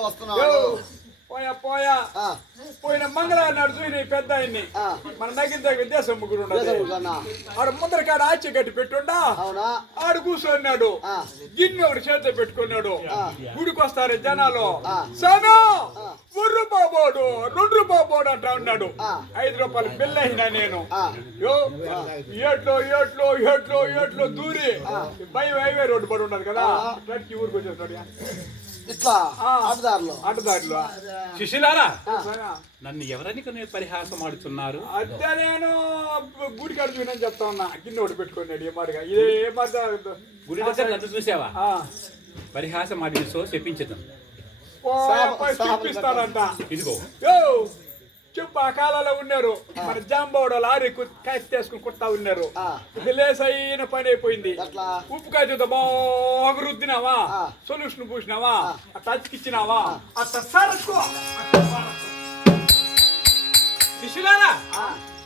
వస్తున్నాడు. పోయా పోయా. పోయిన మంగళవారం నాడు చూసిన పెద్ద ఆయన్ని. మన నగిన దగ్గర దేశం ముగ్గురు. ఆడు ముందరకాడ ఆచి కట్టి పెట్టుండా? ఆడు కూర్చున్నాడు. గిన్నె ఒకటి చేతిలో పెట్టుకున్నాడు. గుడికి వస్తారు జనాలు. సను ఆ. ఒక రూపాబోడు రెండు రూపాబోడు అంటా ఉన్నాడు. ఐదు రూపాయలు బిల్ అయినా నేను. ఏట్లో ఏట్లో ఏట్లో ఏట్లో దూరి. బై హైవే రోడ్డు పడి ఉన్నది కదా. ఊరికి వచ్చేస్తాడు ఇట్లా ఆ. ఆటదారులు. ఆటదారిలో. శిష్యులారా? నన్ను ఎవరని కొన్ని పరిహాసం ఆడుతున్నారు? అదే నేను గుడి కాడ చూడని చెప్తా ఉన్నా. గిన్నె ఒకటి పెట్టుకున్నాడు ఏ మాదిరిగా ఏ మాట గుడి దగ్గర నన్ను చూసావా. పరిహాసం ఆడిన సో చెప్పించదు ఇదిగో. యో చెప్పు ఆ. కాలంలో ఉన్నారు మన జాంబోడు లారీ కట్టేసుకుని కుడతా ఉన్నారు. ఆ. ఇది లేసైన పని అయిపోయింది. ఉప్పు కాయతో బాగా రుద్దినావా. సొల్యూషన్ పూసినావా? అట్లా అతికిచ్చినావా అట్లా సరుకు. శిష్యులారా?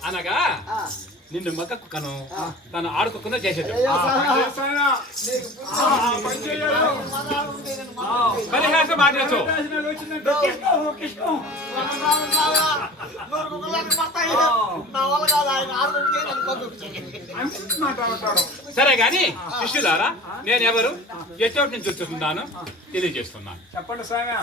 అనగా. నిన్ను మక్కకు కను తను ఆడుకోకుండా చేసేది. పరిహాసం ఆడినచో సరే గాని శిష్యులారా నేను ఎవరు ఎచ్చోటి నుంచి వచ్చుతున్నాను తెలియజేస్తున్నాను. చెప్పండి సామె.